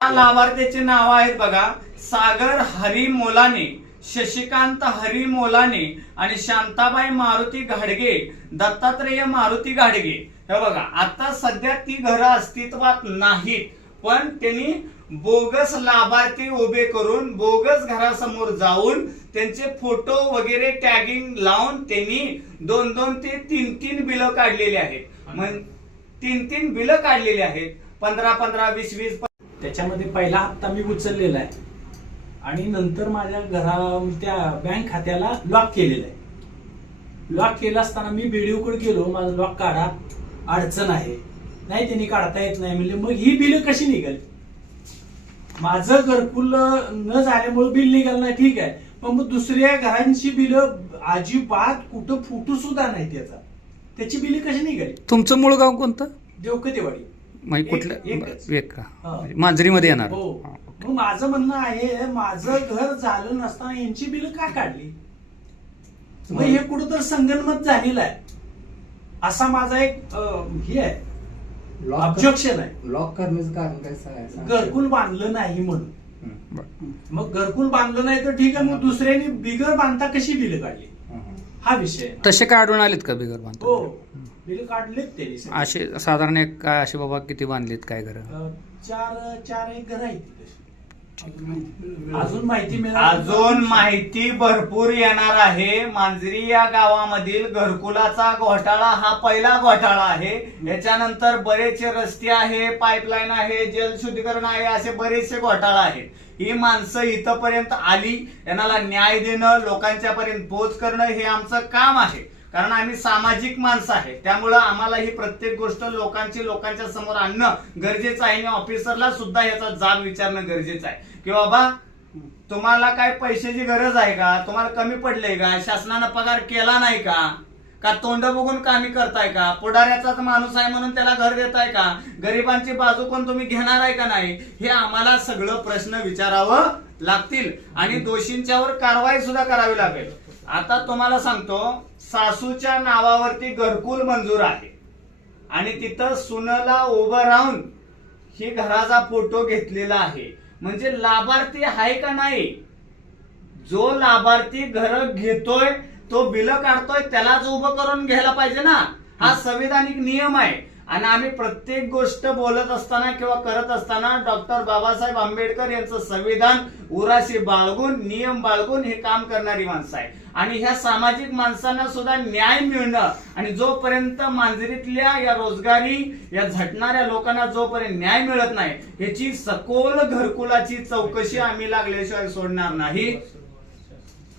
लाभार्थ्याचे नाव आहेत बघा, सागर हरी मोलाने, शशिकांत हरी मोलाने आणि शांताबाई मारुती घाडगे, दत्तात्रेय मारुती घाडगे. हे बघा, आता सध्या ती घरं अस्तित्वात नाहीत, पण त्यांनी बोगस लाभार्थी उभे करून बोगस घरासमोर जाऊन त्यांचे फोटो वगैरे टॅगिंग लावून त्यांनी 2-2 ते 3-3 बिलं काढलेली आहेत. म्हणजे 3-3 बिलं काढलेली आहेत, 15-15, 20-20. त्याच्यामध्ये पहिला हप्ता मी उचललेला आहे आणि नंतर माझ्या त्या बँक खात्याला लॉक केलेलं आहे. लॉक केलं असताना मी BDO कडे गेलो, माझं लॉक काढा, अडचण आहे, नाही त्यांनी काढता येत नाही म्हणजे. मग ही बिल कशी निघाली? माझं घरकुल न झाल्यामुळे बिल निघालं नाही, ठीक आहे, पण मग दुसऱ्या घरांची बिल अजिबात कुठं फुटू सुद्धा नाही त्याची बिल कशी निघाली? तुमचं मूळ गाव कोणतं? देवकतेवाडी. म्हणजे कुठल्या मांजरीमध्ये येणार? हो. मग माझं म्हणणं आहे, माझं घर झालं नसताना यांची बिल का काढली? मग हे कुठं तर संगनमत झालेलं आहे, असा माझा एक हे आहे, ऑब्जेक्शन आहे. लॉक करण्याचं कारण काय? घरकुल बांधलं नाही म्हणून. मग घरकुल बांधलं नाही तर ठीक आहे, मग दुसऱ्याने बिगर बांधता कशी बिल काढली, हा विषय. तसे काय आढळून आलेत का बिगर बांधता? हो, बिल काढलेत त्यांनी. असे साधारण एक काय असे बाबा किती बांधलेत काय घर? 4 एक घर आहेत. अजून माहिती भरपूर येणार आहे. मांजरी या गावामधील घरकुलाचा घोटाळा हा पहिला घोटाळा आहे. याच्यानंतर बरेचसे रस्ते आहे, पाईपलाईन आहे, जलशुद्धीकरण आहे, असे बरेचसे घोटाळा आहेत. ही माणसं इथपर्यंत आली, यांना न्याय देणं, लोकांच्या पर्यंत पोहोच करणं हे आमचं काम आहे. कारण आम्ही सामाजिक माणसं आहे, त्यामुळं आम्हाला ही प्रत्येक गोष्ट लोकांच्या समोर आणणं गरजेचं आहे. आणि ऑफिसरला सुद्धा याचा जाब विचारणं गरजेचं आहे की बाबा तुम्हाला काय पैशाची गरज आहे का? तुम्हाला कमी पडले का? शासनानं पगार केला नाही का तोंड बघून कामी करताय का? पुढाऱ्याचाच माणूस आहे म्हणून त्याला घर देताय का? गरिबांची बाजू पण तुम्ही घेणार आहे का नाही? हे आम्हाला सगळं प्रश्न विचारावं लागतील आणि दोषींच्यावर कारवाई सुद्धा करावी लागेल. आता तुम्हाला सांगतो, सासूच्या नावावरती घरकुल मंजूर आहे आणि तिथं सुनला उभं राहून ही घराचा फोटो घेतलेला आहे. म्हणजे लाभार्थी आहे का नाही? जो लाभार्थी घर घेतोय तो बिल काढतोय त्यालाच उभं करून घ्यायला पाहिजे ना. हा संविधानिक नियम आहे. आणि आम्ही प्रत्येक गोष्ट बोलत असताना किंवा करत असताना डॉक्टर बाबासाहेब आंबेडकर यांचं संविधान उराशी बाळगून, नियम बाळगून हे काम करणारी माणसं आहे. आणि ह्या सामाजिक माणसांना सुद्धा न्याय मिळणं आणि जोपर्यंत मांजरीतल्या या रोजगारी या झटणाऱ्या लोकांना जोपर्यंत न्याय मिळत नाही याची सखोल घरकुलाची चौकशी आम्ही लागल्याशिवाय सोडणार नाही.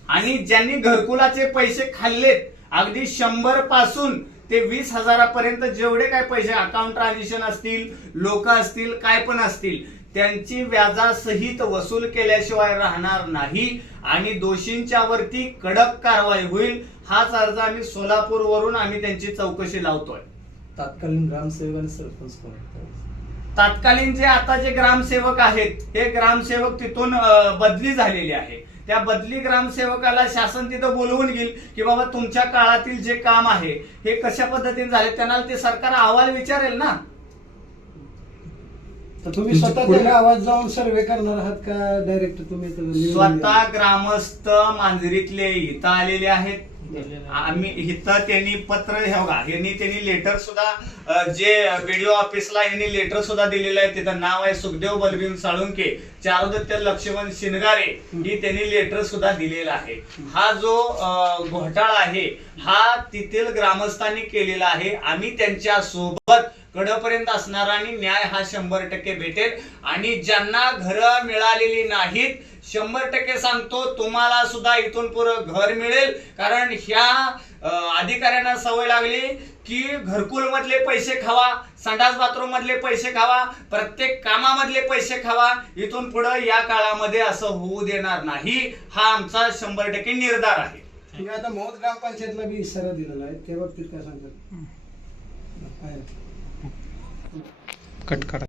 आणि ज्यांनी घरकुलाचे पैसे खाल्लेत, अगदी 100 पासून ते 20,000 पर्यंत जेवढे काय पैसे अकाउंट ट्रान्झॅक्शन असतील, लोक असतील, काय पण असतील, त्यांची व्याजासहित वसूल केल्याशिवाय राहणार नाही आणि दोषींच्या वरती कडक कारवाई होईल. हाच अर्ज आम्ही सोलापूर वरून आम्ही त्यांची चौकशी लावतोय. तत्कालीन ग्रामसेवक आणि सरपंच कोण? तत्कालीन जे आता जे ग्रामसेवक आहेत हे ग्रामसेवक तिथून बदली झालेली आहे. त्या बदली ग्रामसेवकाला शासन तिथं बोलवून घेईल की बाबा तुमच्या काळातील जे काम आहे हे कशा पद्धतीने झाले, त्यांना ते सरकार अहवाल विचारेल ना. तर तुम्ही स्वतः त्या गावात जाऊन सर्वे करणार आहात का डायरेक्ट तुम्ही? स्वतः ग्रामस्थ मांजरीतले इथं आलेले आहेत. आम्ही इथं त्यांनी पत्र त्यांनी लेटर सुद्धा जे BDO ऑफिसला यांनी लेटर सुद्धा दिलेलं आहे. तिथं नाव आहे सुखदेव बलबीन साळुंके, चारुदत्त लक्ष्मण शिनगारे, ही त्यांनी लेटर सुद्धा दिलेला आहे. हा जो घोटाळा आहे हा तेथील ग्रामस्थांनी केलेला आहे. आम्ही त्यांच्या सोबत कडपर्यंत असणार आणि न्याय हा 100% भेटेल. आणि ज्यांना घरं मिळालेली नाहीत 100% सांगतो तुम्हाला सुद्धा इथून पुढे घर मिळेल. कारण ह्या अधिकाऱ्यांना सवय लागली की घरकुल मधले पैसे खावा, संडास बाथरूम मधले पैसे खावा, प्रत्येक कामामधले पैसे खावा. इथून पुढे या काळामध्ये असं होऊ देणार नाही, हा आमचा 100% निर्धार आहे. तुम्ही आता मौत ग्रामपंचायतला बी इशारा दिलेला आहे, त्या बाबतीत काय सांगतात? कट करा.